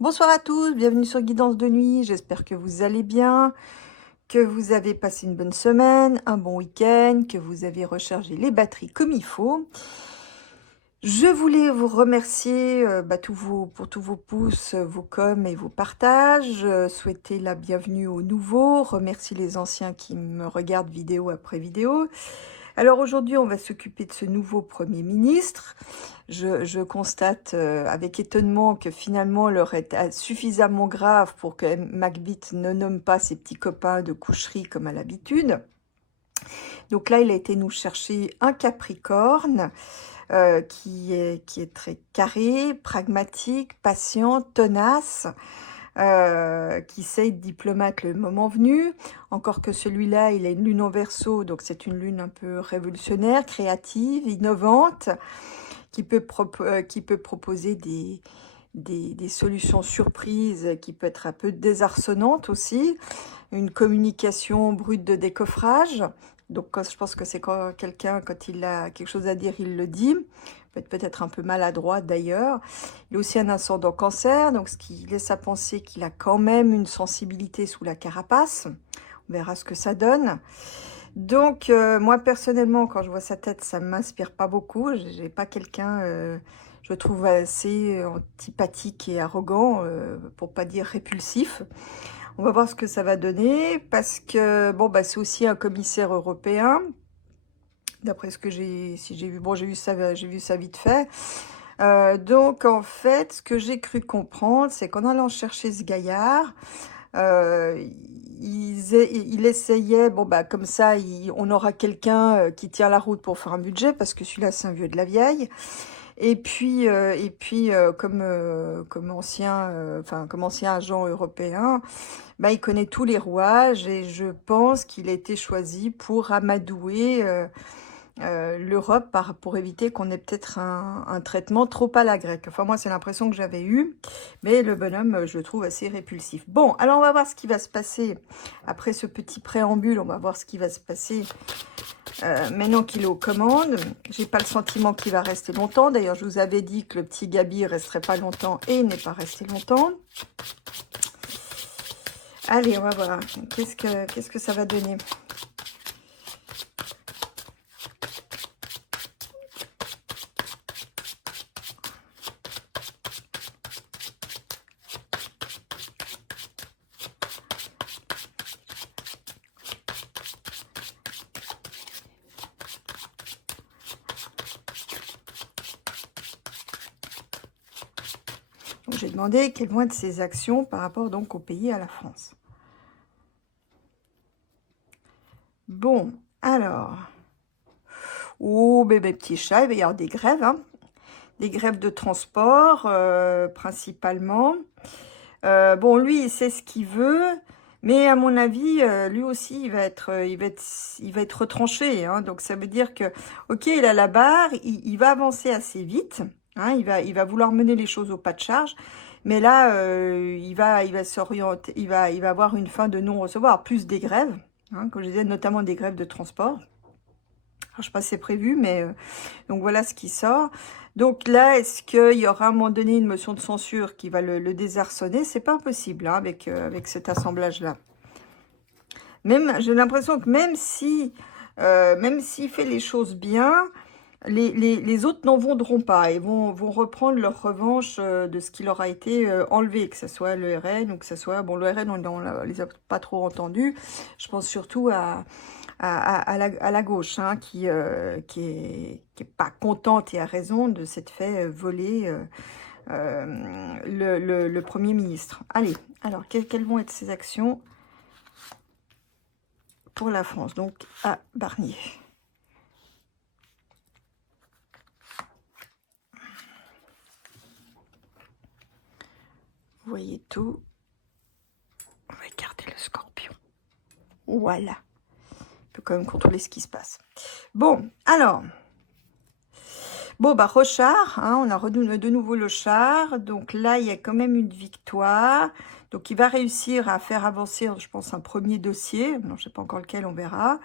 Bonsoir à tous, bienvenue sur Guidance de nuit, j'espère que vous allez bien, que vous avez passé une bonne semaine, un bon week-end, que vous avez rechargé les batteries comme il faut. Je voulais vous remercier pour tous vos pouces, vos coms et vos partages, souhaiter la bienvenue aux nouveaux, remercier les anciens qui me regardent vidéo après vidéo. Alors aujourd'hui, on va s'occuper de ce nouveau Premier ministre. Je constate avec étonnement que finalement l'heure est suffisamment grave pour que Macbeth ne nomme pas ses petits copains de coucherie comme à l'habitude. Donc là, il a été nous chercher un Capricorne qui est très carré, pragmatique, patient, tenace, qui sait être diplomate le moment venu. Encore que celui-là, il a une lune en Verseau, donc c'est une lune un peu révolutionnaire, créative, innovante, qui peut proposer des solutions surprises, qui peut être un peu désarçonnante aussi. Une communication brute de décoffrage. Donc je pense que c'est quand quelqu'un, quand il a quelque chose à dire, il le dit. Peut-être un peu maladroit d'ailleurs. Il a aussi un ascendant Cancer, donc ce qui laisse à penser qu'il a quand même une sensibilité sous la carapace. On verra ce que ça donne. Donc moi personnellement, quand je vois sa tête, ça ne m'inspire pas beaucoup. J'ai pas quelqu'un, je trouve assez antipathique et arrogant, pour pas dire répulsif. On va voir ce que ça va donner, parce que bon bah c'est aussi un commissaire européen. D'après ce que j'ai vu, bon j'ai vu ça vite fait. Donc en fait, ce que j'ai cru comprendre, c'est qu'en allant chercher ce gaillard, il essayait, bon bah comme ça, on aura quelqu'un qui tient la route pour faire un budget, parce que celui-là c'est un vieux de la vieille. Et puis, comme ancien agent européen, bah, il connaît tous les rouages, et je pense qu'il a été choisi pour amadouer l'Europe pour éviter qu'on ait peut-être un traitement trop à la grecque. Enfin, moi, c'est l'impression que j'avais eue, mais le bonhomme, je le trouve assez répulsif. Bon, alors on va voir ce qui va se passer après ce petit préambule. On va voir ce qui va se passer maintenant qu'il est aux commandes. J'ai pas le sentiment qu'il va rester longtemps. D'ailleurs, je vous avais dit que le petit Gabi resterait pas longtemps, et il n'est pas resté longtemps. Allez, on va voir. Qu'est-ce que ça va donner? Donc, j'ai demandé quelles vont être ses actions par rapport donc au pays, à la France. Bon, alors... Oh, bébé petit chat, il va y avoir des grèves, hein. Des grèves de transport, principalement. Bon, lui, il sait ce qu'il veut, mais à mon avis, lui aussi, il va être retranché, hein. Donc, ça veut dire que, ok, il a la barre, il va avancer assez vite, hein, il va vouloir mener les choses au pas de charge, mais là, il va s'orienter, il va avoir une fin de non-recevoir, plus des grèves, hein, comme je disais, notamment des grèves de transport. Alors, je sais pas si c'est prévu, mais donc voilà ce qui sort. Donc là, est-ce qu'il y aura à un moment donné une motion de censure qui va le désarçonner? C'est pas impossible, hein, avec cet assemblage-là. Même, j'ai l'impression que même s'il fait les choses bien, les autres n'en voudront pas et vont reprendre leur revanche de ce qui leur a été enlevé, que ce soit le RN ou que ce soit... Bon, le RN, on les a pas trop entendus. Je pense surtout à la gauche, hein, qui est pas contente, et a raison, de s'être fait voler le Premier ministre. Allez, alors, quelles vont être ses actions pour la France, donc à Barnier? Vous voyez tout. On va écarter le Scorpion. Voilà. On peut quand même contrôler ce qui se passe. Bon, alors... Bon, bah, Rochard, hein, on a de nouveau le char. Donc là, il y a quand même une victoire. Donc, il va réussir à faire avancer, je pense, un premier dossier. Non, je ne sais pas encore lequel, on verra.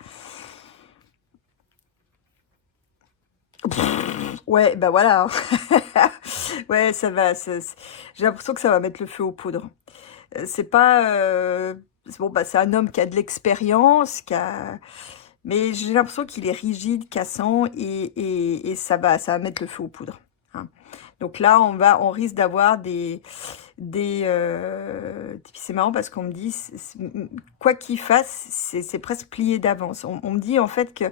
Ouais, bah voilà. Ouais, ça va. J'ai l'impression que ça va mettre le feu aux poudres. C'est pas... bon, bah, c'est un homme qui a de l'expérience, mais j'ai l'impression qu'il est rigide, cassant, et ça va mettre le feu aux poudres, hein. Donc là, on risque d'avoir c'est marrant parce qu'on me dit, quoi qu'il fasse, c'est presque plié d'avance. On me dit en fait que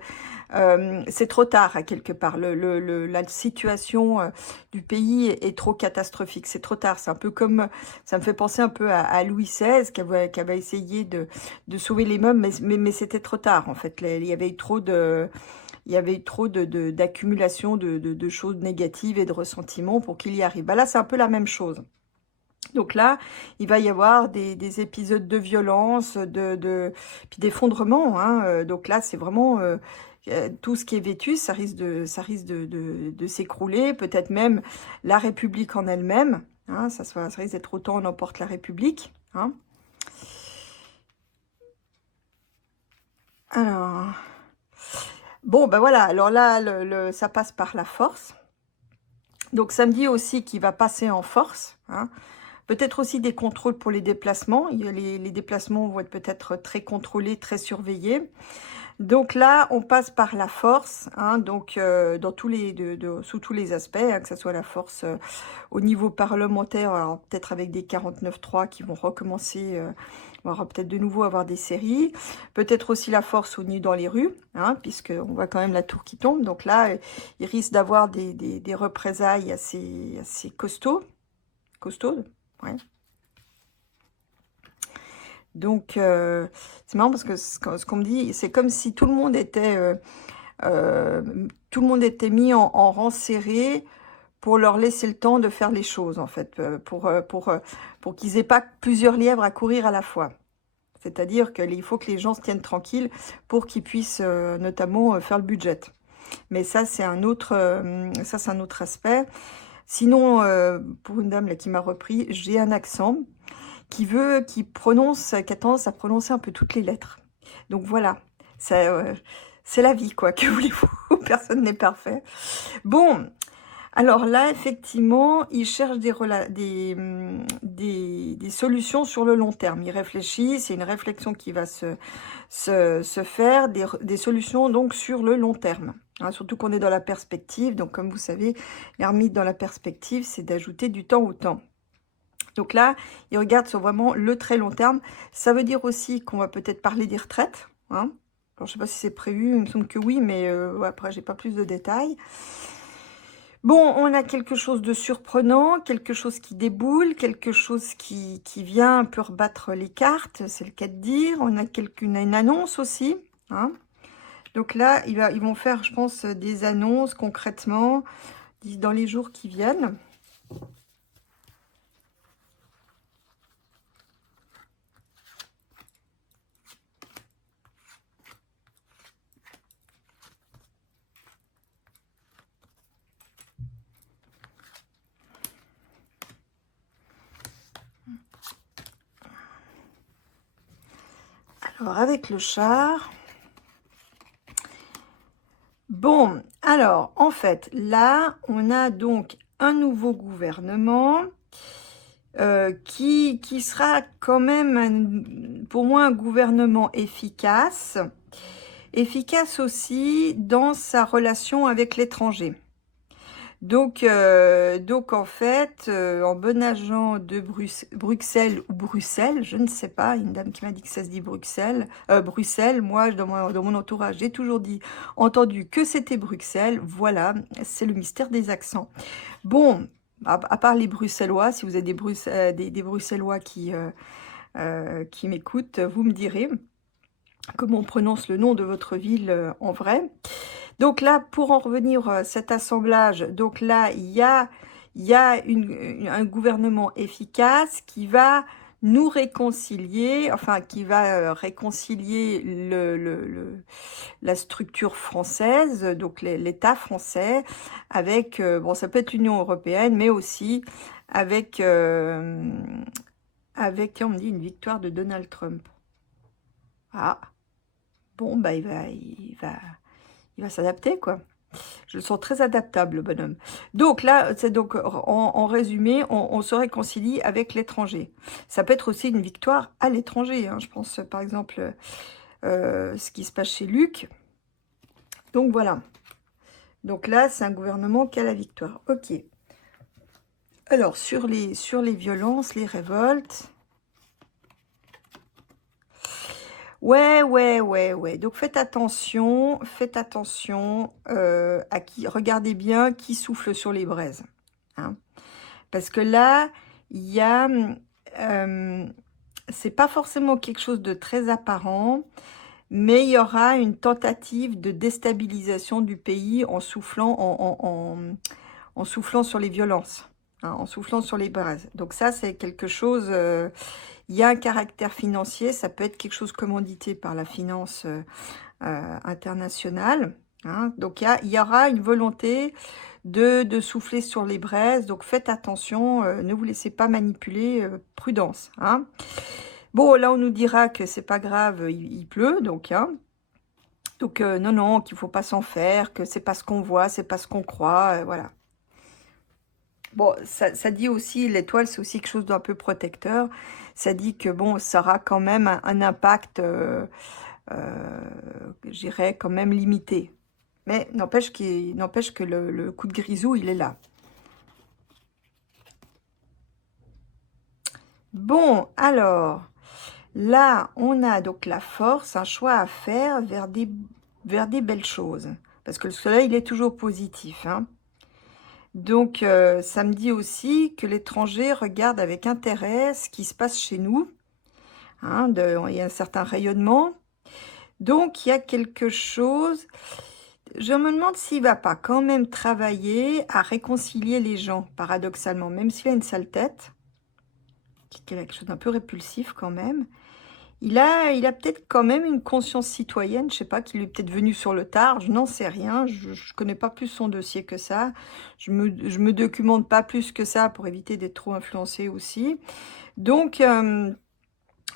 c'est trop tard à quelque part. La situation du pays est trop catastrophique. C'est trop tard. C'est un peu comme, ça me fait penser un peu à Louis XVI qui avait essayé de sauver les meubles, mais c'était trop tard en fait. Il y avait eu trop de d'accumulation de choses négatives et de ressentiments pour qu'il y arrive. Bah là, c'est un peu la même chose. Donc là, il va y avoir des épisodes de violence, puis d'effondrement, hein. Donc là, c'est vraiment tout ce qui est vétus, ça risque de s'écrouler. Peut-être même la République en elle-même, hein. Ça risque d'être autant on emporte la République, hein. Alors, bon, ben voilà. Alors là, ça passe par la force. Donc ça me dit aussi qu'il va passer en force, hein. Peut-être aussi des contrôles pour les déplacements. Les déplacements vont être peut-être très contrôlés, très surveillés. Donc là, on passe par la force, hein, donc dans sous tous les aspects, hein, que ce soit la force au niveau parlementaire, alors peut-être avec des 49.3 qui vont recommencer, on va peut-être de nouveau avoir des séries. Peut-être aussi la force au niveau dans les rues, hein, puisqu'on voit quand même la tour qui tombe. Donc là, il risque d'avoir des représailles assez costaudes. Ouais. Donc, c'est marrant parce que ce qu'on me dit, c'est comme si tout le monde était mis en rang serré pour leur laisser le temps de faire les choses, en fait, pour qu'ils aient pas plusieurs lièvres à courir à la fois. C'est-à-dire qu'il faut que les gens se tiennent tranquilles pour qu'ils puissent notamment faire le budget. Mais ça, c'est un autre aspect. Sinon, pour une dame là, qui m'a repris, j'ai un accent qui a tendance à prononcer un peu toutes les lettres. Donc voilà, ça, c'est la vie, quoi, que voulez-vous, personne n'est parfait. Bon, alors là, effectivement, il cherche des solutions sur le long terme. Il réfléchit, c'est une réflexion qui va se faire, des solutions donc sur le long terme. Hein, surtout qu'on est dans la perspective, donc comme vous savez, l'ermite dans la perspective, c'est d'ajouter du temps au temps. Donc là, il regarde sur vraiment le très long terme. Ça veut dire aussi qu'on va peut-être parler des retraites, hein. Alors, je ne sais pas si c'est prévu, il me semble que oui, mais ouais, après, j'ai pas plus de détails. Bon, on a quelque chose de surprenant, quelque chose qui déboule, quelque chose qui vient un peu rebattre les cartes, c'est le cas de dire. On a une annonce aussi, hein. Donc là, ils vont faire, je pense, des annonces concrètement dans les jours qui viennent. Alors, avec le char. Bon, alors, en fait, là, on a donc un nouveau gouvernement qui sera quand même, pour moi, un gouvernement efficace. Efficace aussi dans sa relation avec l'étranger. Donc en fait, en bon agent de Bruxelles ou Bruxelles, je ne sais pas, une dame qui m'a dit que ça se dit Bruxelles, moi dans mon entourage, j'ai toujours entendu que c'était Bruxelles, voilà, c'est le mystère des accents. Bon, à part les Bruxellois, si vous avez des Bruxellois qui m'écoutent, vous me direz comment on prononce le nom de votre ville en vrai. Donc là, pour en revenir à cet assemblage, donc là, il y a un gouvernement efficace qui va nous réconcilier, enfin qui va réconcilier la structure française, donc l'État français, avec, bon, ça peut être l'Union européenne, mais aussi avec, on me dit, une victoire de Donald Trump. Ah, bon, bah il va s'adapter, quoi. Je le sens très adaptable, le bonhomme. Donc là, c'est donc en résumé, on se réconcilie avec l'étranger. Ça peut être aussi une victoire à l'étranger. Hein. Je pense par exemple ce qui se passe chez Luc. Donc voilà. Donc là, c'est un gouvernement qui a la victoire. Ok. Alors, sur les violences, les révoltes. Ouais. Donc faites attention à qui. Regardez bien qui souffle sur les braises. Hein. Parce que là, il y a... c'est pas forcément quelque chose de très apparent, mais il y aura une tentative de déstabilisation du pays en soufflant, en soufflant sur les violences, hein, en soufflant sur les braises. Donc ça, c'est quelque chose... il y a un caractère financier, ça peut être quelque chose commandité par la finance internationale. Hein. Donc il y aura une volonté de souffler sur les braises. Donc faites attention, ne vous laissez pas manipuler, prudence. Hein. Bon, là on nous dira que c'est pas grave, il pleut, donc... Hein. Donc non, qu'il faut pas s'en faire, que c'est pas ce qu'on voit, c'est pas ce qu'on croit, voilà. Bon, ça dit aussi, l'étoile, c'est aussi quelque chose d'un peu protecteur. Ça dit que, bon, ça aura quand même un impact, je dirais, quand même limité. Mais n'empêche que le coup de grisou, il est là. Bon, alors, là, on a donc la force, un choix à faire vers des belles choses. Parce que le soleil, il est toujours positif, hein. Donc, ça me dit aussi que l'étranger regarde avec intérêt ce qui se passe chez nous. Hein, il y a un certain rayonnement. Donc, il y a quelque chose... Je me demande s'il ne va pas quand même travailler à réconcilier les gens, paradoxalement. Même s'il a une sale tête, qui est quelque chose d'un peu répulsif quand même. Il a peut-être quand même une conscience citoyenne, je sais pas, qui lui est peut-être venu sur le tard, je n'en sais rien, je ne connais pas plus son dossier que ça, je me documente pas plus que ça pour éviter d'être trop influencée aussi. Donc là,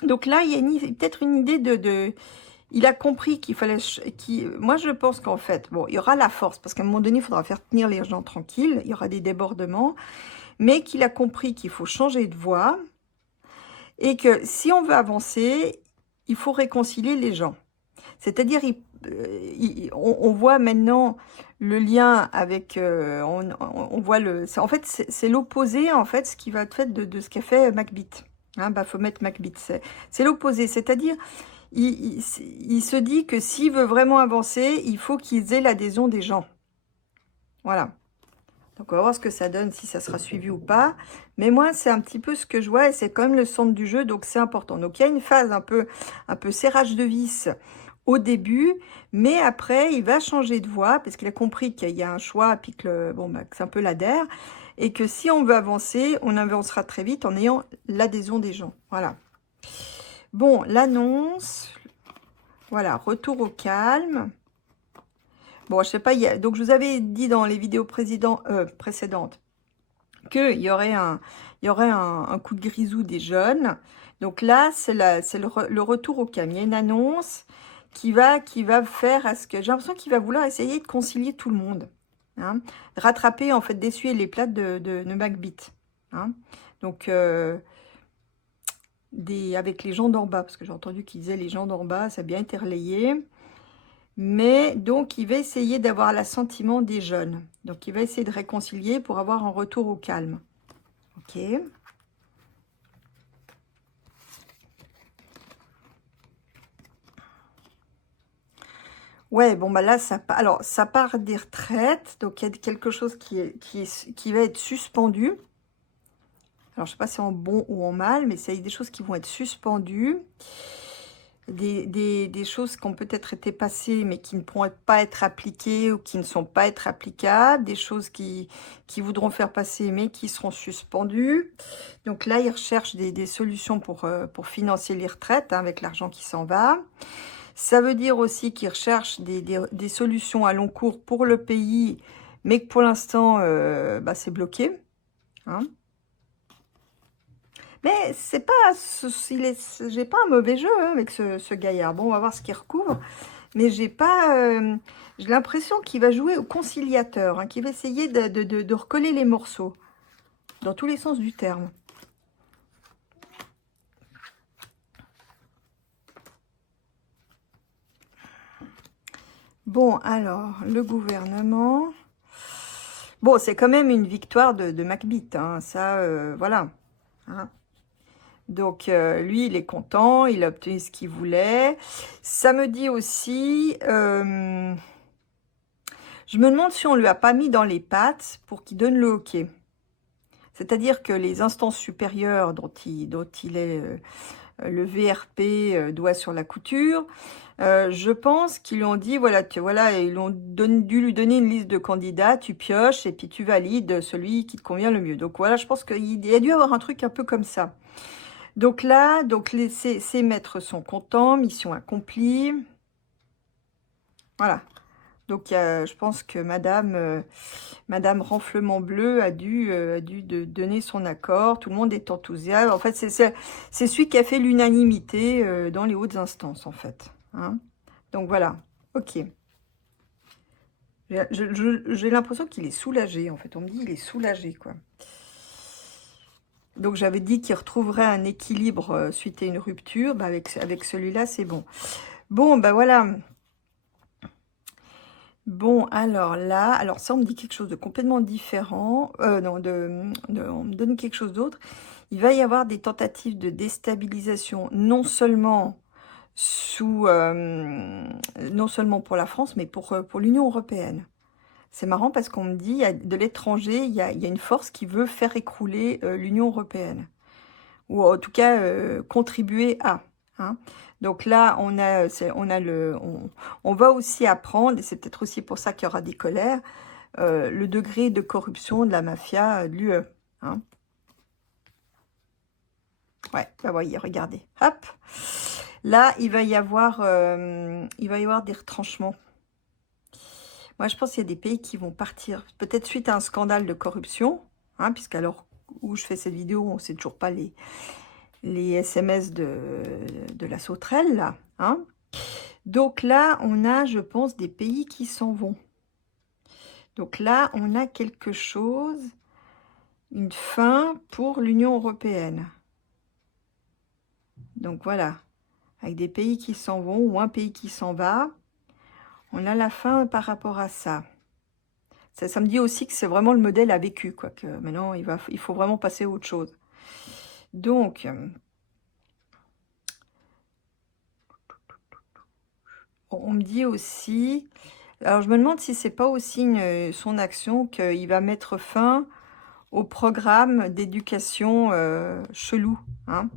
il y a peut-être une idée il a compris qu'il fallait... moi, je pense qu'en fait, bon, il y aura la force, parce qu'à un moment donné, il faudra faire tenir les gens tranquilles, il y aura des débordements, mais qu'il a compris qu'il faut changer de voie, et que si on veut avancer, il faut réconcilier les gens. C'est-à-dire, on voit maintenant le lien avec... on voit le... En fait, c'est l'opposé, en fait, ce qui va être fait de ce qu'a fait Macbeth. Hein, Baphomet Macbeth. C'est l'opposé. C'est-à-dire, il se dit que s'il veut vraiment avancer, il faut qu'ils aient l'adhésion des gens. Voilà. Donc, on va voir ce que ça donne, si ça sera suivi ou pas. Mais moi, c'est un petit peu ce que je vois, et c'est quand même le centre du jeu, donc c'est important. Donc, il y a une phase un peu serrage de vis au début, mais après, il va changer de voie, parce qu'il a compris qu'il y a un choix, puis que, que c'est un peu l'adhère, et que si on veut avancer, on avancera très vite en ayant l'adhésion des gens. Voilà. Bon, l'annonce, voilà, retour au calme. Bon, je sais pas, donc je vous avais dit dans les vidéos précédentes qu'il y aurait un coup de grisou des jeunes. Donc là, c'est le retour au calme. Il y a une annonce qui va faire à ce que... J'ai l'impression qu'il va vouloir essayer de concilier tout le monde. Hein, rattraper, en fait, d'essuyer les plâtres de Macbeth. Hein, donc, avec les gens d'en bas, parce que j'ai entendu qu'ils disaient les gens d'en bas, ça a bien été relayé. Mais donc, il va essayer d'avoir l'assentiment des jeunes. Donc, il va essayer de réconcilier pour avoir un retour au calme. Ok. Ouais, bon, bah là, alors, ça part des retraites. Donc, il y a quelque chose qui va être suspendu. Alors, je ne sais pas si en bon ou en mal, mais il y a des choses qui vont être suspendues. Des choses qui ont peut-être été passées, mais qui ne pourront pas être appliquées ou qui ne sont pas être applicables. Des choses qui voudront faire passer, mais qui seront suspendues. Donc là, ils recherchent des solutions pour financer les retraites, hein, avec l'argent qui s'en va. Ça veut dire aussi qu'ils recherchent des solutions à long cours pour le pays, mais que pour l'instant, c'est bloqué. Hein. Mais c'est pas, j'ai pas un mauvais jeu, hein, avec ce gaillard. Bon, on va voir ce qu'il recouvre. mais j'ai pas... j'ai l'impression qu'il va jouer au conciliateur, hein, qu'il va essayer de recoller les morceaux, dans tous les sens du terme. Bon, alors, le gouvernement... Bon, c'est quand même une victoire de Macbeth, hein, ça, voilà. Hein. Donc, lui, il est content, il a obtenu ce qu'il voulait. Ça me dit aussi... je me demande si on lui a pas mis dans les pattes pour qu'il donne le OK. C'est-à-dire que les instances supérieures dont il est le VRP, doigt sur la couture, je pense qu'ils lui ont dit, voilà, voilà, ils ont dû lui donner une liste de candidats, tu pioches et puis tu valides celui qui te convient le mieux. Donc voilà, je pense qu'il y a dû avoir un truc un peu comme ça. Donc là, ces maîtres sont contents, mission accomplie. Voilà. Donc je pense que Madame Renflement Bleu a dû donner son accord. Tout le monde est enthousiaste. En fait, c'est celui qui a fait l'unanimité dans les hautes instances, en fait. Hein. Donc voilà, ok. J'ai l'impression qu'il est soulagé, en fait. On me dit qu'il est soulagé, quoi. Donc j'avais dit qu'il retrouverait un équilibre suite à une rupture. Bah, avec celui-là, c'est bon. Bon, bah voilà. Bon, alors là, alors ça, on me dit quelque chose de complètement différent. Non, on me donne quelque chose d'autre. Il va y avoir des tentatives de déstabilisation, non seulement non seulement pour la France, mais pour l'Union européenne. C'est marrant parce qu'on me dit, de l'étranger, il y a une force qui veut faire écrouler l'Union européenne. Ou en tout cas, contribuer à. Hein. Donc là, on va aussi apprendre, et c'est peut-être aussi pour ça qu'il y aura des colères, le degré de corruption de la mafia de l'UE. Hein. Ouais, bah voyez, regardez. Hop. Là, il va y avoir des retranchements. Moi, je pense qu'il y a des pays qui vont partir, peut-être suite à un scandale de corruption, hein, puisqu'alors où je fais cette vidéo, on ne sait toujours pas les SMS de la sauterelle, là. Hein. Donc là, on a, je pense, des pays qui s'en vont. Donc là, on a quelque chose, une fin pour l'Union européenne. Donc voilà, avec des pays qui s'en vont ou un pays qui s'en va, on a la fin par rapport à ça. Ça me dit aussi que c'est vraiment le modèle a vécu, quoi, que maintenant, il faut vraiment passer à autre chose. Donc... on me dit aussi, alors je me demande si c'est pas aussi son action qu'il va mettre fin au programme d'éducation chelou. Hein.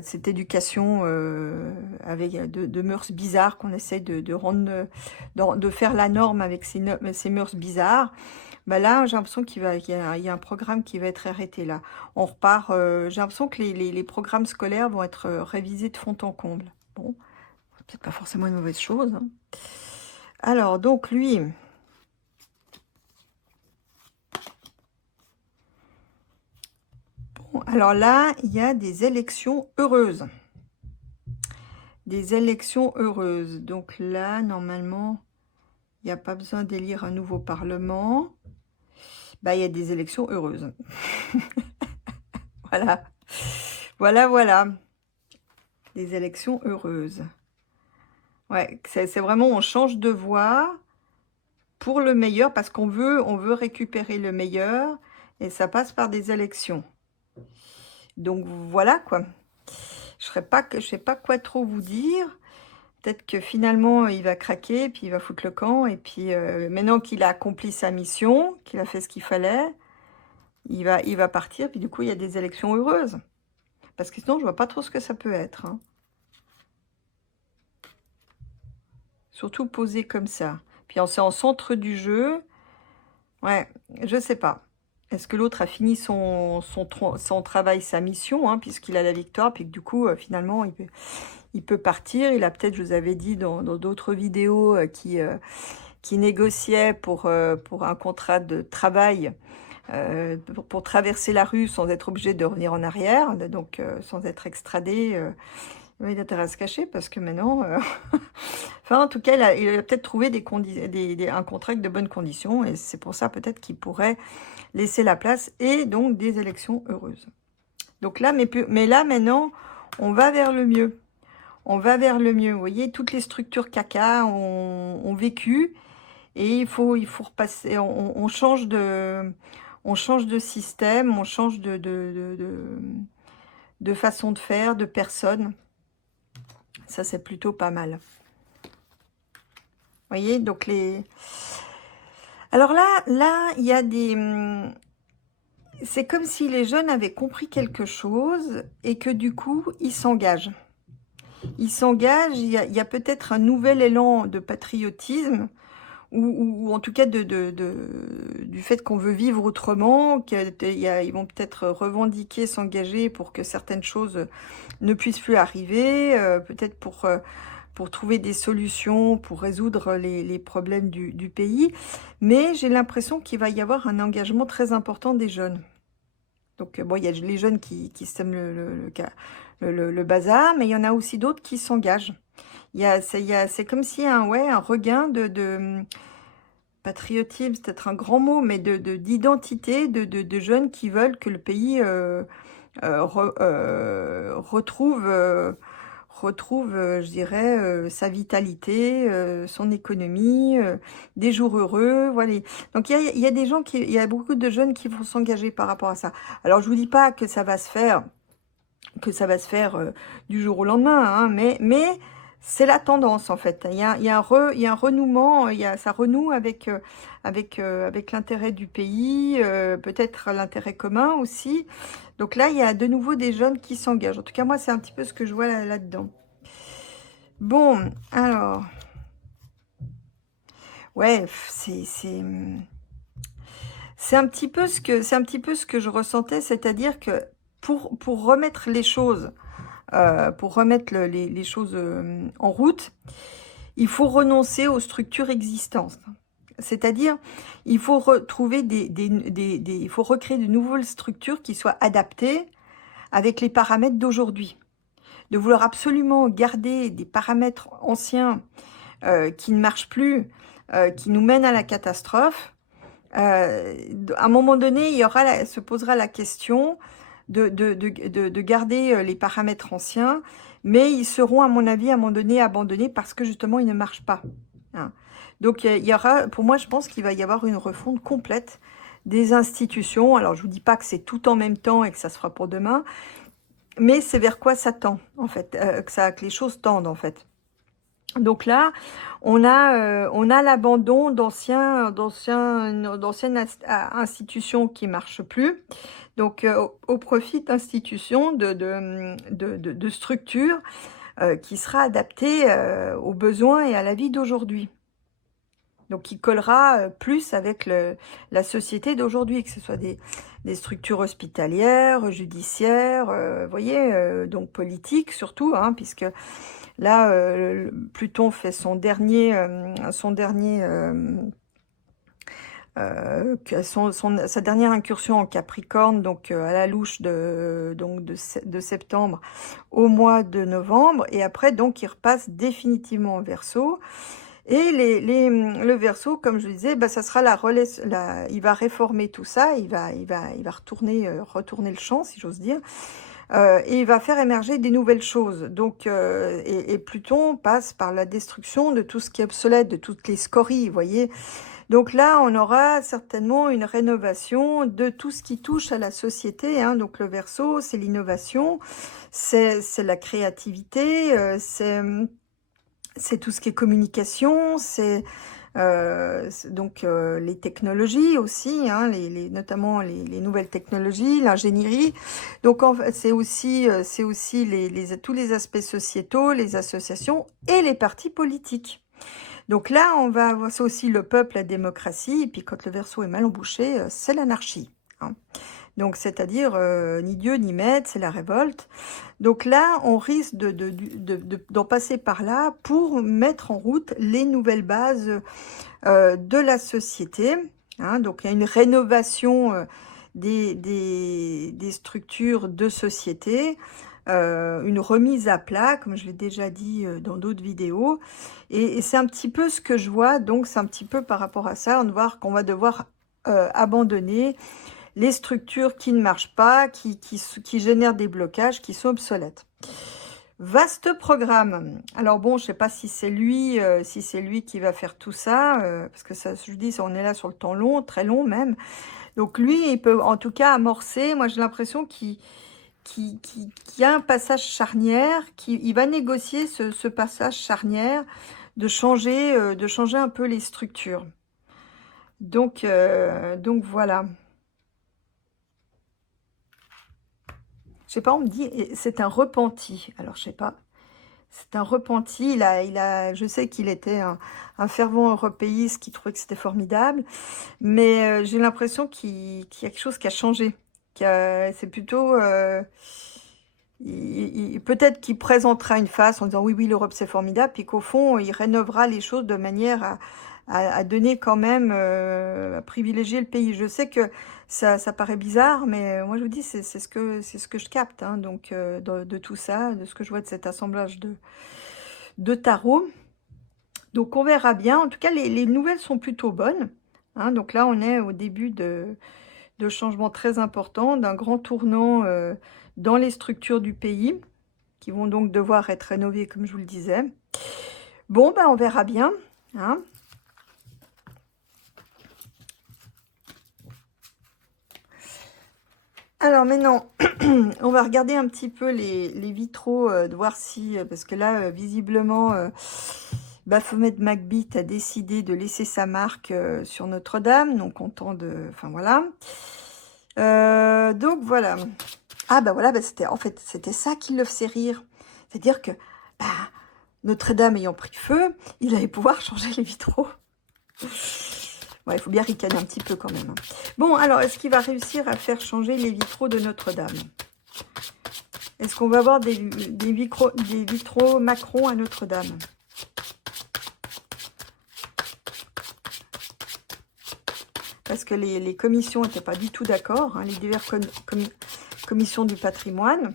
Cette éducation avec de mœurs bizarres qu'on essaie de rendre, de faire la norme avec ces mœurs bizarres. Bah là, j'ai l'impression qu'il y a un programme qui va être arrêté là. On repart, j'ai l'impression que les programmes scolaires vont être révisés de fond en comble. Bon. Peut-être pas forcément une mauvaise chose. Hein. Alors, donc, lui... Bon, alors là, il y a des élections heureuses. Des élections heureuses. Donc là, normalement, il n'y a pas besoin d'élire un nouveau Parlement. Bah, il y a des élections heureuses. Voilà. Voilà, voilà. Des élections heureuses. Ouais, c'est vraiment, on change de voie pour le meilleur, parce qu'on veut récupérer le meilleur, et ça passe par des élections. Donc voilà quoi. Je sais pas quoi trop vous dire. Peut-être que finalement il va craquer, puis il va foutre le camp, et puis maintenant qu'il a accompli sa mission, qu'il a fait ce qu'il fallait, il va partir, puis du coup il y a des élections heureuses. Parce que sinon je vois pas trop ce que ça peut être. Hein. Surtout posé comme ça. Puis c'est en centre du jeu. Ouais, je sais pas. Est-ce que l'autre a fini son travail, sa mission, hein, puisqu'il a la victoire, puis que du coup, finalement, il peut partir. Il a peut-être, je vous avais dit dans d'autres vidéos, qui négociait pour un contrat de travail, pour traverser la rue sans être obligé de revenir en arrière, donc sans être extradé. Il a intérêt à se cacher parce que maintenant... Enfin, en tout cas, il a peut-être trouvé un contrat de bonnes conditions et c'est pour ça peut-être qu'il pourrait laisser la place et donc des élections heureuses. Donc là, mais là, maintenant, on va vers le mieux. On va vers le mieux. Vous voyez, toutes les structures caca ont vécu et il faut repasser. On change de système, on change de façon de faire, de personne. Ça, c'est plutôt pas mal. Vous voyez, donc les... Alors là, il y a des... C'est comme si les jeunes avaient compris quelque chose et que du coup, ils s'engagent. Ils s'engagent, il y a peut-être un nouvel élan de patriotisme ou en tout cas du fait qu'on veut vivre autrement, ils vont peut-être revendiquer, s'engager pour que certaines choses ne puissent plus arriver, peut-être pour trouver des solutions, pour résoudre les problèmes du pays. Mais j'ai l'impression qu'il va y avoir un engagement très important des jeunes. Donc, bon, il y a les jeunes qui sèment le bazar, mais il y en a aussi d'autres qui s'engagent. C'est comme si un regain de patriotisme, c'est peut-être un grand mot, mais d'identité de jeunes qui veulent que le pays retrouve, je dirais, sa vitalité, son économie, des jours heureux, voilà. Donc il y a des gens il y a beaucoup de jeunes qui vont s'engager par rapport à ça. Alors je vous dis pas que ça va se faire, du jour au lendemain, hein, mais c'est la tendance en fait. Il y a un renouement, ça renoue avec l'intérêt du pays, peut-être l'intérêt commun aussi. Donc là, il y a de nouveau des jeunes qui s'engagent. En tout cas, moi, c'est un petit peu ce que je vois là-dedans. Bon, alors, ouais, c'est un petit peu ce que je ressentais, c'est-à-dire que pour remettre les choses, les choses en route, il faut renoncer aux structures existantes. C'est-à-dire, il faut retrouver il faut recréer de nouvelles structures qui soient adaptées avec les paramètres d'aujourd'hui. De vouloir absolument garder des paramètres anciens qui ne marchent plus, qui nous mènent à la catastrophe, à un moment donné, se posera la question de garder les paramètres anciens, mais ils seront, à mon avis, à un moment donné, abandonnés parce que justement, ils ne marchent pas. Hein. Donc, il y aura, pour moi, je pense qu'il va y avoir une refonte complète des institutions. Alors, je vous dis pas que c'est tout en même temps et que ça se fera pour demain, mais c'est vers quoi ça tend, en fait, que les choses tendent, en fait. Donc là, on a l'abandon d'anciennes institutions qui marchent plus. Donc, au profit d'institutions, de structures qui sera adaptée aux besoins et à la vie d'aujourd'hui. Donc, qui collera plus avec la société d'aujourd'hui, que ce soit des structures hospitalières, judiciaires, vous voyez, donc politiques surtout, hein, puisque là, Pluton fait sa dernière incursion en Capricorne, donc à la louche de septembre au mois de novembre, et après donc il repasse définitivement en Verseau. Et le Verseau, comme je le disais, ça sera il va réformer tout ça, il va retourner le champ, si j'ose dire. Et il va faire émerger des nouvelles choses. Donc, et Pluton passe par la destruction de tout ce qui est obsolète, de toutes les scories, vous voyez. Donc là, on aura certainement une rénovation de tout ce qui touche à la société. Hein. Donc le Verseau, c'est l'innovation, c'est la créativité, c'est tout ce qui est communication, c'est donc les technologies aussi, hein, notamment les nouvelles technologies, l'ingénierie. Donc en fait, c'est aussi tous les aspects sociétaux, les associations et les partis politiques. Donc là, on va avoir ça aussi le peuple, la démocratie, et puis quand le Verseau est mal embouché, c'est l'anarchie. Hein. Donc, c'est-à-dire ni Dieu ni maître, c'est la révolte. Donc là, on risque d'en passer par là pour mettre en route les nouvelles bases de la société. Hein. Donc, il y a une rénovation des structures de société. une remise à plat, comme je l'ai déjà dit dans d'autres vidéos. Et c'est un petit peu ce que je vois, donc c'est un petit peu par rapport à ça, on va voir qu'on va devoir abandonner les structures qui ne marchent pas, qui génèrent des blocages, qui sont obsolètes. Vaste programme. Alors bon, je sais pas si c'est lui qui va faire tout ça, parce que ça, je dis, on est là sur le temps long, très long même. Donc lui, il peut en tout cas amorcer. Moi, j'ai l'impression qu'il y a un passage charnière, il va négocier ce passage charnière de changer un peu les structures. Donc voilà. Je sais pas, on me dit, c'est un repenti. Alors, je sais pas. C'est un repenti. Je sais qu'il était un fervent européiste qui trouvait que c'était formidable. Mais j'ai l'impression qu'il y a quelque chose qui a changé. C'est plutôt... peut-être qu'il présentera une face en disant oui, oui, l'Europe c'est formidable. Puis qu'au fond, il rénovera les choses de manière à donner quand même, à privilégier le pays. Je sais que ça paraît bizarre, mais moi je vous dis, c'est ce que je capte, hein, donc de tout ça, de ce que je vois de cet assemblage de tarot. Donc on verra bien. En tout cas, les nouvelles sont plutôt bonnes. Hein, donc là, on est au début de changements très importants, d'un grand tournant dans les structures du pays, qui vont donc devoir être rénovées, comme je vous le disais. Bon, ben on verra bien. Hein. Alors maintenant, on va regarder un petit peu les vitraux, de voir si... parce que là, visiblement, Baphomet Macbeth a décidé de laisser sa marque sur Notre-Dame. Donc, content de... Enfin, voilà. Donc, voilà. Ah, bah voilà, bah, en fait, c'était ça qui le faisait rire. C'est-à-dire que bah, Notre-Dame ayant pris feu, il allait pouvoir changer les vitraux. Ouais, il faut bien ricaner un petit peu quand même. Bon, alors, est-ce qu'il va réussir à faire changer les vitraux de Notre-Dame? Est-ce qu'on va avoir des vitraux Macron à Notre-Dame? Parce que les commissions n'étaient pas du tout d'accord, hein, les diverses commissions du patrimoine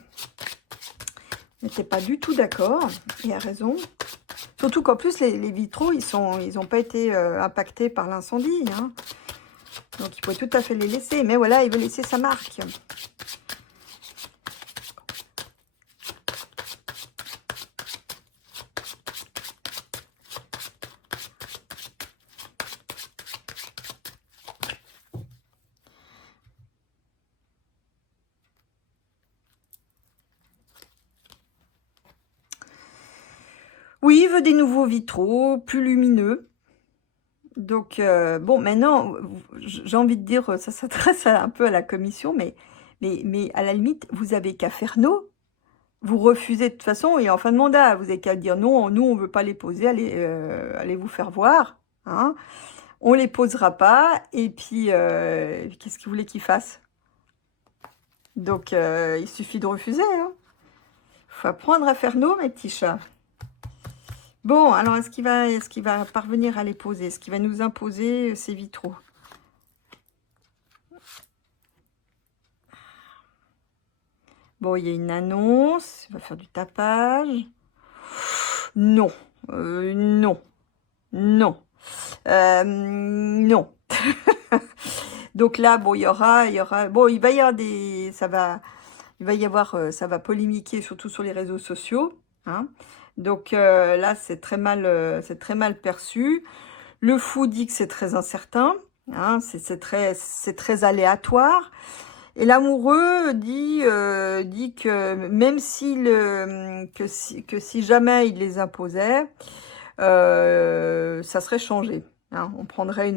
n'étaient pas du tout d'accord, et a raison. Surtout qu'en plus, les vitraux, ils ont pas été impactés par l'incendie. Hein. Donc, il pourrait tout à fait les laisser. Mais voilà, il veut laisser sa marque. Oui, il veut des nouveaux vitraux, plus lumineux. Donc, bon, maintenant, j'ai envie de dire, ça s'adresse un peu à la commission, mais à la limite, vous avez qu'à faire no. Vous refusez de toute façon, et en fin de mandat, vous avez qu'à dire non, nous, on veut pas les poser, allez vous faire voir. Hein. On les posera pas, et puis, qu'est-ce que vous voulez qu'ils fassent? Donc, il suffit de refuser. Hein. Faut apprendre à faire no, mes petits chats. Bon, alors, est-ce qu'il va parvenir à les poser? Est-ce qu'il va nous imposer ces vitraux? Bon, il y a une annonce. Il va faire du tapage. Non. Non. Non. Non. Donc là, bon, bon, il va y avoir ça va polémiquer surtout sur les réseaux sociaux. Hein. Donc là, c'est très mal perçu. Le fou dit que c'est très incertain. Hein, c'est très aléatoire. Et l'amoureux dit que même que si jamais il les imposait, ça serait changé. Hein, on prendrait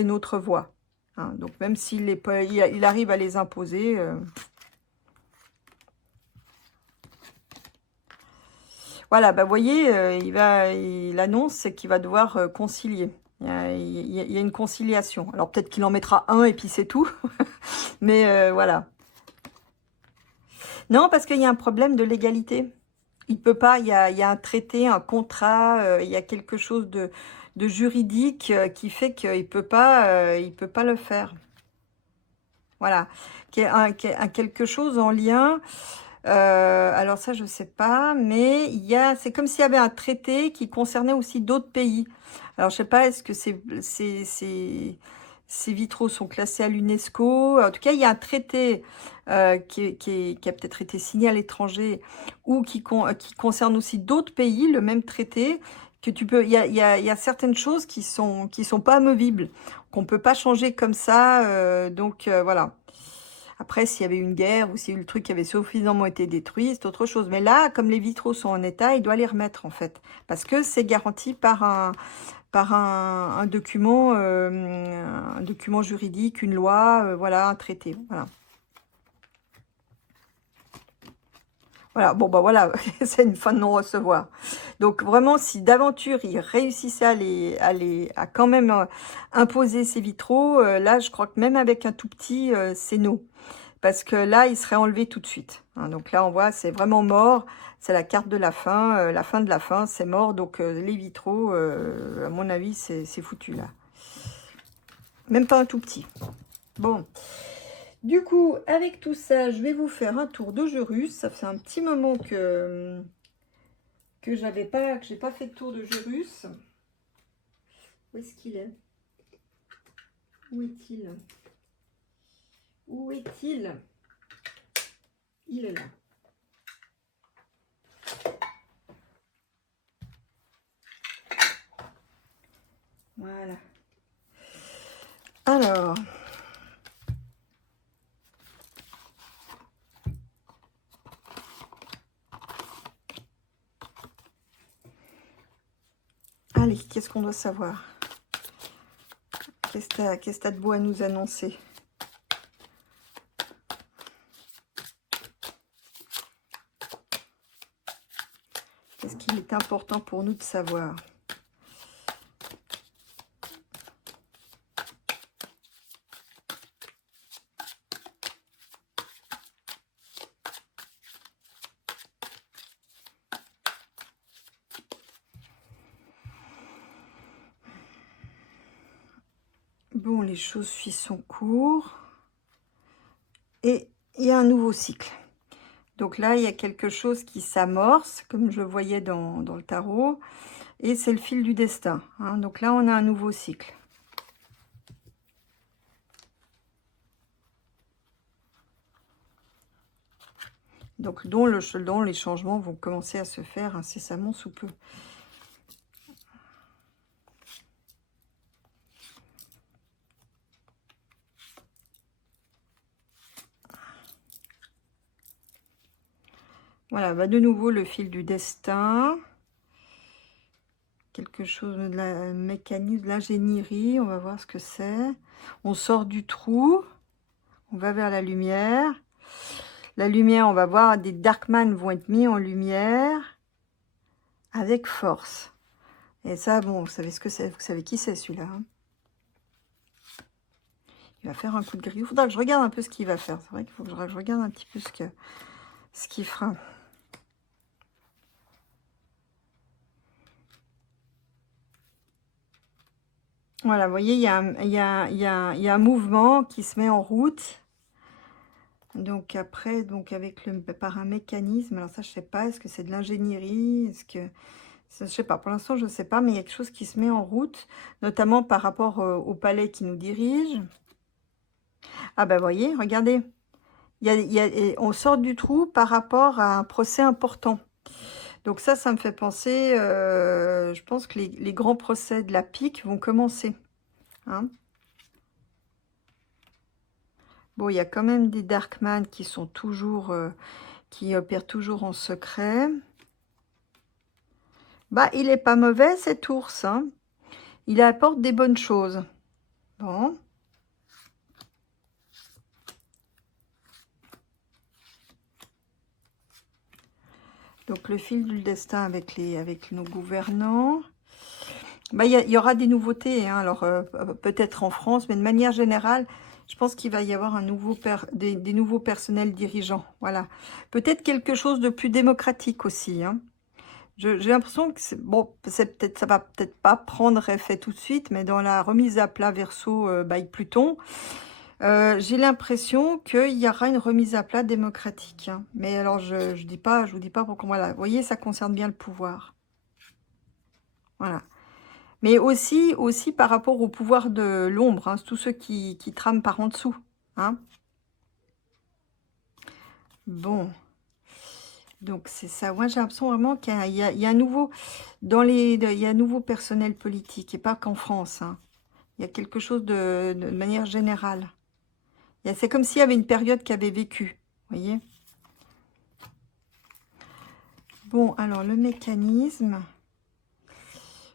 une autre voie. Hein, donc même il arrive à les imposer. Voilà, bah vous voyez, il annonce qu'il va devoir concilier. Il y a une conciliation. Alors peut-être qu'il en mettra un et puis c'est tout. Mais voilà. Non, parce qu'il y a un problème de légalité. Il peut pas, il y a un traité, un contrat, il y a quelque chose de juridique qui fait qu'il peut pas le faire. Voilà. Quelque chose en lien Alors ça, je sais pas, mais c'est comme s'il y avait un traité qui concernait aussi d'autres pays. Alors je sais pas, est-ce que ces vitraux sont classés à l'UNESCO? En tout cas, il y a un traité qui a peut-être été signé à l'étranger ou qui concerne aussi d'autres pays, le même traité. Que tu peux, il y a certaines choses qui sont pas amovibles, qu'on peut pas changer comme ça. Donc voilà. Après, s'il y avait une guerre ou si le truc avait suffisamment été détruit, c'est autre chose. Mais là, comme les vitraux sont en état, il doit les remettre en fait. Parce que c'est garanti par un document juridique, une loi, voilà, un traité. Voilà. Voilà, bon bah voilà, c'est une fin de non-recevoir. Donc vraiment, si d'aventure il réussissait à quand même imposer ces vitraux, là je crois que même avec un tout petit, c'est no. Parce que là, il serait enlevé tout de suite. Hein. Donc là, on voit, c'est vraiment mort. C'est la carte de la fin de la fin, c'est mort. Donc les vitraux, à mon avis, c'est foutu là. Même pas un tout petit. Bon, du coup, avec tout ça, je vais vous faire un tour de jeu russe. Ça fait un petit moment que j'ai pas fait de tour de jeu russe. Où est-ce qu'il est? Où est-il? Où est-il? Il est là. Voilà. Alors, allez, qu'est-ce qu'on doit savoir? Qu'est-ce que t'as de beau à nous annoncer? Qu'est-ce qu'il est important pour nous de savoir? Bon, les choses suivent son cours. Et il y a un nouveau cycle. Donc là, il y a quelque chose qui s'amorce, comme je voyais dans le tarot. Et c'est le fil du destin. Hein. Donc là, on a un nouveau cycle. Donc dont les changements vont commencer à se faire incessamment sous peu. Voilà, bah de nouveau le fil du destin. Quelque chose de la mécanique, de l'ingénierie. On va voir ce que c'est. On sort du trou. On va vers la lumière. La lumière, on va voir, des Darkman vont être mis en lumière avec force. Et ça, bon, vous savez ce que c'est. Vous savez qui c'est celui-là. Hein. Il va faire un coup de grille. Il faudra que je regarde un peu ce qu'il va faire. C'est vrai qu'il faut que je regarde un petit peu ce qu'il fera. Voilà, vous voyez, il y a un mouvement qui se met en route. Donc après, avec par un mécanisme, alors ça je sais pas, est-ce que c'est de l'ingénierie, est-ce que, je sais pas, pour l'instant je sais pas, mais il y a quelque chose qui se met en route, notamment par rapport au palais qui nous dirige. Ah ben voyez, regardez, on sort du trou par rapport à un procès important. Donc ça me fait penser, je pense que les grands procès de la pique vont commencer. Hein. Bon, il y a quand même des Darkman qui sont toujours, qui opèrent toujours en secret. Bah, il est pas mauvais cet ours. Hein. Il apporte des bonnes choses. Bon. Donc le fil du destin avec nos gouvernants. Bah, il y aura des nouveautés. Hein. Alors peut-être en France, mais de manière générale, je pense qu'il va y avoir des nouveaux personnels dirigeants. Voilà. Peut-être quelque chose de plus démocratique aussi. Hein. J'ai l'impression que bon, ça va peut-être pas prendre effet tout de suite, mais dans la remise à plat Verseau by Pluton, J'ai l'impression qu'il y aura une remise à plat démocratique, hein. Mais alors, je vous dis pas pourquoi. Voilà, vous voyez, ça concerne bien le pouvoir. Voilà. Mais aussi par rapport au pouvoir de l'ombre, hein, tous ceux qui trament par en dessous, hein. Bon, donc c'est ça. Moi, j'ai l'impression vraiment qu'il y a un nouveau il y a un nouveau personnel politique et pas qu'en France, hein. Il y a quelque chose de manière générale. C'est comme s'il y avait une période qui avait vécu, vous voyez. Bon, alors le mécanisme.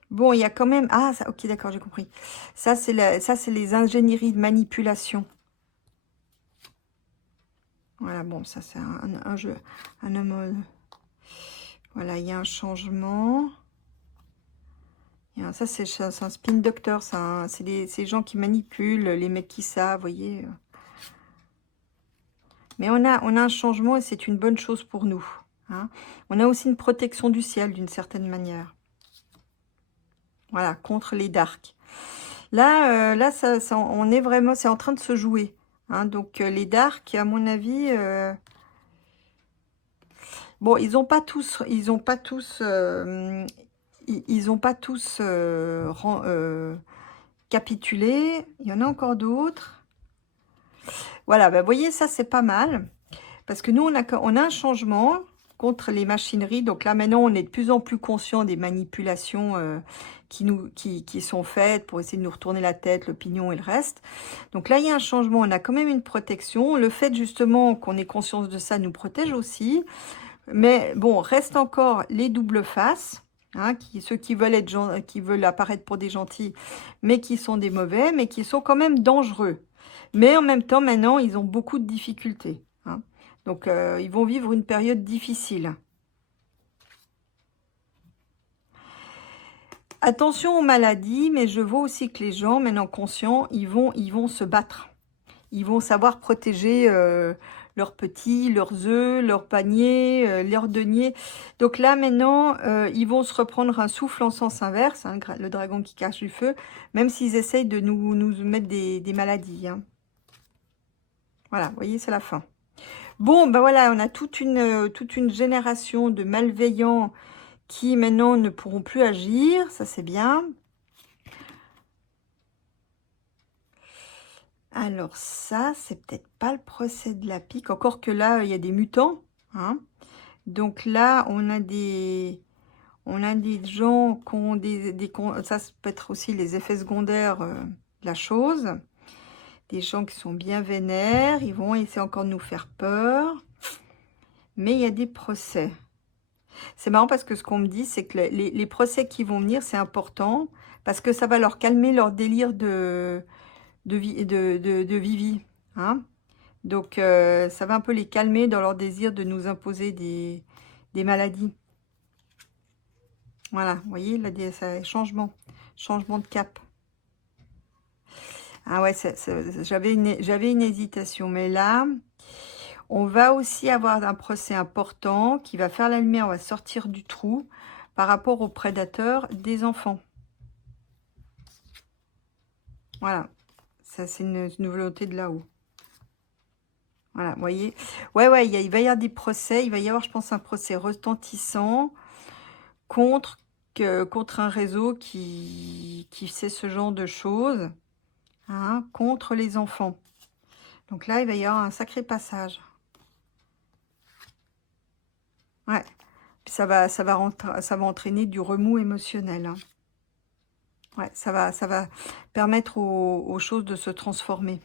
Bon, il y a quand même... Ah, ça, ok, d'accord, j'ai compris. Ça, c'est les ingénieries de manipulation. Voilà, bon, ça, c'est un jeu. Un homme... Voilà, il y a un changement. Ça, c'est un spin doctor. C'est les gens qui manipulent, les mecs qui savent, vous voyez. Mais on a un changement et c'est une bonne chose pour nous, hein. On a aussi une protection du ciel, d'une certaine manière. Voilà, contre les darks. Là, on est vraiment, c'est en train de se jouer, hein. Donc les darks, à mon avis, bon, ils ont pas tous, capitulé. Il y en a encore d'autres. Voilà, bah, vous voyez, ça c'est pas mal. Parce que nous, on a un changement contre les machineries. Donc là, maintenant, on est de plus en plus conscient des manipulations qui sont faites pour essayer de nous retourner la tête, l'opinion et le reste. Donc là, il y a un changement. On a quand même une protection. Le fait, justement, qu'on ait conscience de ça nous protège aussi. Mais bon, reste encore les doubles faces. Hein, ceux qui veulent qui veulent apparaître pour des gentils, mais qui sont des mauvais, mais qui sont quand même dangereux. Mais en même temps, maintenant, ils ont beaucoup de difficultés, hein. Donc, ils vont vivre une période difficile. Attention aux maladies, mais je vois aussi que les gens, maintenant conscients, ils vont se battre. Ils vont savoir protéger leurs petits, leurs œufs, leurs paniers, leurs deniers. Donc là, maintenant, ils vont se reprendre un souffle en sens inverse, hein, le dragon qui cache du feu, même s'ils essayent de nous mettre des maladies, hein. Voilà, vous voyez, c'est la fin. Bon, ben voilà, on a toute une génération de malveillants qui maintenant ne pourront plus agir, ça c'est bien. Alors ça, c'est peut-être pas le procès de la pique, encore que là, il y a des mutants, hein. Donc là, on a des gens qui ont ça peut être aussi les effets secondaires de la chose. Des gens qui sont bien vénères, ils vont essayer encore de nous faire peur. Mais il y a des procès. C'est marrant parce que ce qu'on me dit, c'est que les procès qui vont venir, c'est important parce que ça va leur calmer leur délire de Vivi, hein. Donc, ça va un peu les calmer dans leur désir de nous imposer des maladies. Voilà, vous voyez, là, changement de cap. Ah ouais, j'avais une hésitation, mais là, on va aussi avoir un procès important qui va faire la lumière, on va sortir du trou par rapport aux prédateurs des enfants. Voilà, ça c'est une volonté de là-haut. Voilà, vous voyez. Ouais, il va y avoir des procès, il va y avoir, je pense, un procès retentissant contre un réseau qui fait ce genre de choses, hein, contre les enfants. Donc là, il va y avoir un sacré passage. Ouais. Puis ça va entraîner du remous émotionnel, hein. Ouais, ça va permettre aux choses de se transformer.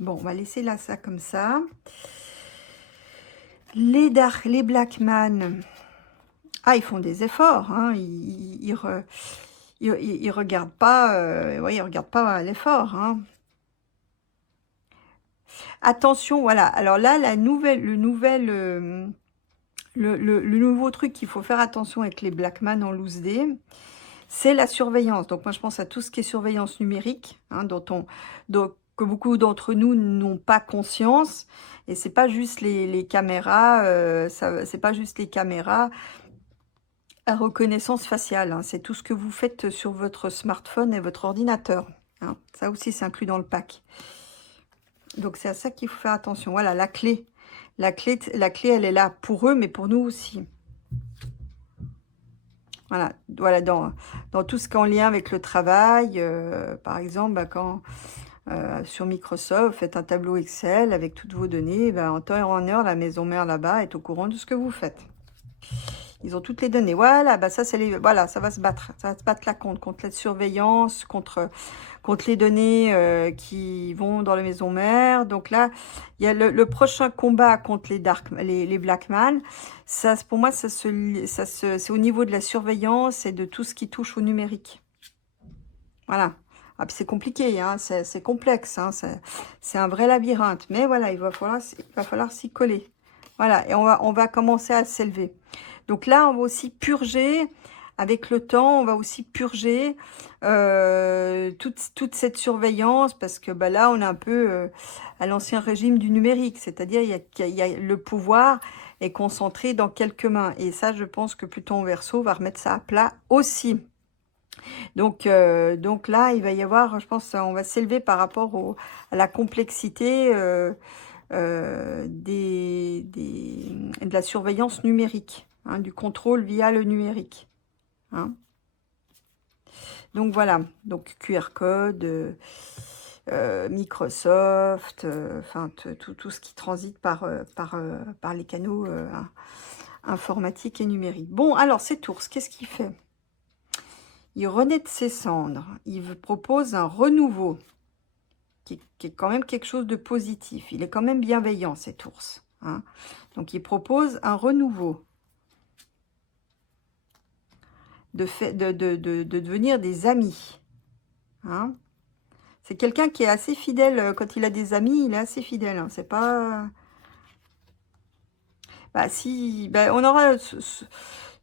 Bon, on va laisser là ça comme ça. Les Blackman, ils font des efforts, hein. Ils regardent pas, ils regardent pas l'effort, hein. Attention, voilà. Alors là, le nouveau truc qu'il faut faire attention avec les Blackman en loose day, c'est la surveillance. Donc moi, je pense à tout ce qui est surveillance numérique, hein, que beaucoup d'entre nous n'ont pas conscience. Et c'est pas juste les caméras, c'est pas juste les caméras à reconnaissance faciale, hein. C'est tout ce que vous faites sur votre smartphone et votre ordinateur, hein. Ça aussi, c'est inclus dans le pack. Donc, c'est à ça qu'il faut faire attention. Voilà, la clé. La clé, elle est là pour eux, mais pour nous aussi. Voilà, voilà dans tout ce qui est en lien avec le travail. Par exemple, bah, quand sur Microsoft, vous faites un tableau Excel avec toutes vos données, bah, en temps et en heure, la maison mère là-bas est au courant de ce que vous faites. Ils ont toutes les données. Voilà, bah ça c'est voilà, ça va se battre. Ça va se battre là contre la surveillance, contre les données qui vont dans la maison mère. Donc là, il y a le prochain combat contre les Blackman. Ça, pour moi, c'est au niveau de la surveillance et de tout ce qui touche au numérique. Voilà. Ah, puis c'est compliqué, hein, c'est complexe, hein, c'est un vrai labyrinthe. Mais voilà, il va falloir s'y coller. Voilà, et on va commencer à s'élever. Donc là, on va aussi purger, avec le temps, on va aussi purger toute cette surveillance, parce que bah, là, on est un peu à l'ancien régime du numérique, c'est-à-dire il y a le pouvoir est concentré dans quelques mains. Et ça, je pense que Pluton au Verseau va remettre ça à plat aussi. Donc là, il va y avoir, je pense, on va s'élever par rapport à la complexité de la surveillance numérique, hein, du contrôle via le numérique. Hein. Donc voilà, donc QR code, Microsoft, enfin tout ce qui transite par les canaux informatiques et numériques. Bon, alors cet ours, qu'est-ce qu'il fait? Il renaît de ses cendres. Il vous propose un renouveau, qui est quand même quelque chose de positif. Il est quand même bienveillant, cet ours. Hein. Donc, il propose un renouveau. De devenir des amis. Hein. C'est quelqu'un qui est assez fidèle. Quand il a des amis, il est assez fidèle. Hein. C'est pas... Bah, si... Bah, on aura...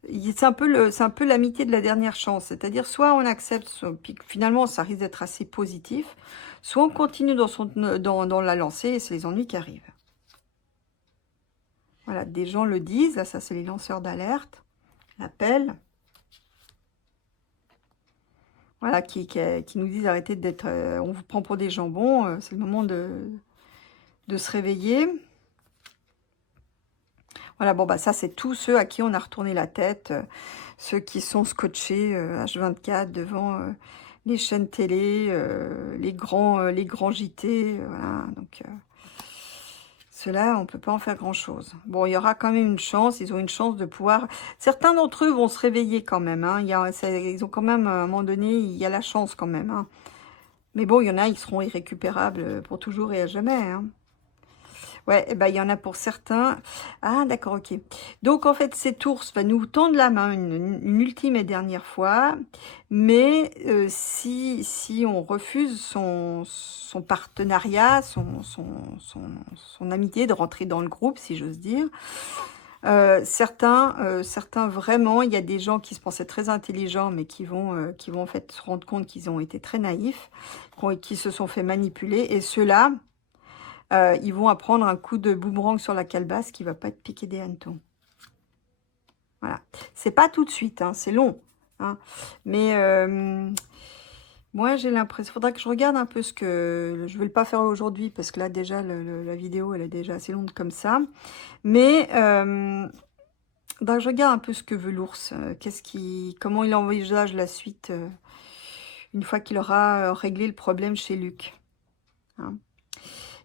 C'est un peu l'amitié de la dernière chance. C'est-à-dire, soit on accepte, puis finalement, ça risque d'être assez positif, soit on continue dans la lancée et c'est les ennuis qui arrivent. Voilà, des gens le disent. Là, ça, c'est les lanceurs d'alerte. L'appel. Voilà, qui nous disent arrêtez d'être... on vous prend pour des jambons. C'est le moment de se réveiller. Voilà, bon, bah ça, c'est tous ceux à qui on a retourné la tête. Ceux qui sont scotchés H24 devant les chaînes télé, les grands JT. Voilà, donc... Ceux-là, on ne peut pas en faire grand-chose. Bon, il y aura quand même une chance. Ils ont une chance de pouvoir... Certains d'entre eux vont se réveiller quand même. Hein. Ils ont quand même, à un moment donné, il y a la chance quand même. Hein. Mais bon, il y en a, ils seront irrécupérables pour toujours et à jamais. Hein. Ouais, eh ben, il y en a pour certains. Ah, d'accord, ok. Donc, en fait, cet ours va nous tendre la main une ultime et dernière fois. Mais si on refuse son partenariat, son amitié, de rentrer dans le groupe, si j'ose dire, certains vraiment, il y a des gens qui se pensaient très intelligents, mais qui vont en fait se rendre compte qu'ils ont été très naïfs, qui se sont fait manipuler. Et ceux-là... ils vont apprendre un coup de boomerang sur la calebasse qui va pas être piqué des hannetons. Voilà. C'est pas tout de suite, hein, c'est long. Hein. Mais moi, j'ai l'impression... Il faudra que je regarde un peu ce que... Je vais pas le faire aujourd'hui parce que là, déjà, la vidéo, elle est déjà assez longue comme ça. Mais donc, je regarde un peu ce que veut l'ours. Comment il envisage la suite une fois qu'il aura réglé le problème chez Luc. Hein.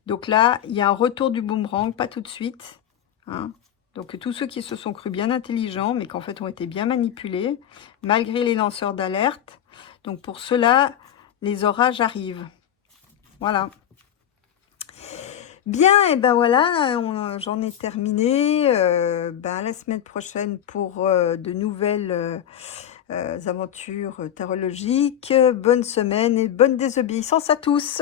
Donc là, il y a un retour du boomerang, pas tout de suite. Hein. Donc tous ceux qui se sont crus bien intelligents, mais qu'en fait ont été bien manipulés, malgré les lanceurs d'alerte. Donc pour cela, les orages arrivent. Voilà. Bien, et ben voilà, j'en ai terminé. Ben, la semaine prochaine pour de nouvelles aventures tarologiques. Bonne semaine et bonne désobéissance à tous.